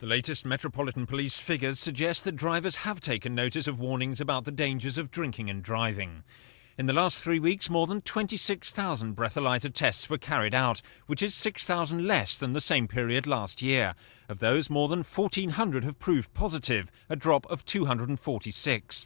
The latest Metropolitan Police figures suggest that drivers have taken notice of warnings about the dangers of drinking and driving. In the last 3 weeks, more than 26,000 breathalyzer tests were carried out, which is 6,000 less than the same period last year. Of those, more than 1,400 have proved positive, a drop of 246.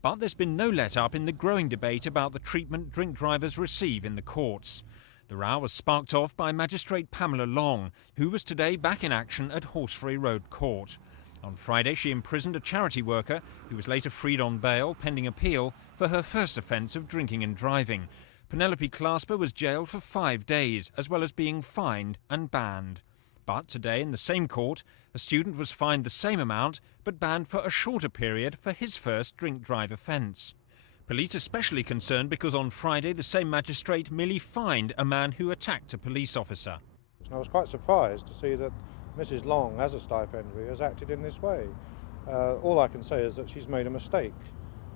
But there's been no let-up in the growing debate about the treatment drink drivers receive in the courts. The row was sparked off by Magistrate Pamela Long, who was today back in action at Horseferry Road Court. On Friday, she imprisoned a charity worker who was later freed on bail pending appeal for her first offence of drinking and driving. Penelope Clasper was jailed for 5 days, as well as being fined and banned. But today, in the same court, a student was fined the same amount, but banned for a shorter period for his first drink-drive offence. Police are especially concerned because on Friday the same magistrate merely fined a man who attacked a police officer. I was quite surprised to see that Mrs. Long, as a stipendiary, has acted in this way. All I can say is that she's made a mistake,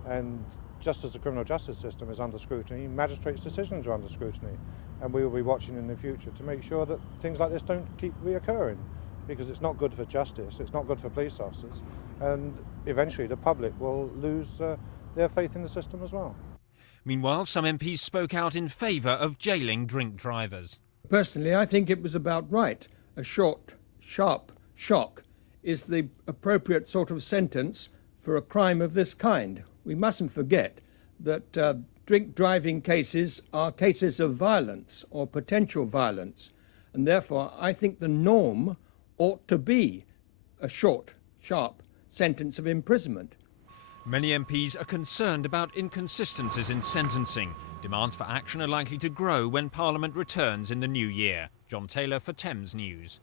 and just as the criminal justice system is under scrutiny, magistrates' decisions are under scrutiny, and we will be watching in the future to make sure that things like this don't keep reoccurring, because it's not good for justice, it's not good for police officers, and eventually the public will lose their faith in the system as well. Meanwhile, some MPs spoke out in favour of jailing drink drivers. Personally, I think it was about right. A short, sharp shock is the appropriate sort of sentence for a crime of this kind. We mustn't forget that drink driving cases are cases of violence or potential violence, and therefore I think the norm ought to be a short, sharp sentence of imprisonment. Many MPs are concerned about inconsistencies in sentencing. Demands for action are likely to grow when Parliament returns in the new year. John Taylor for Thames News.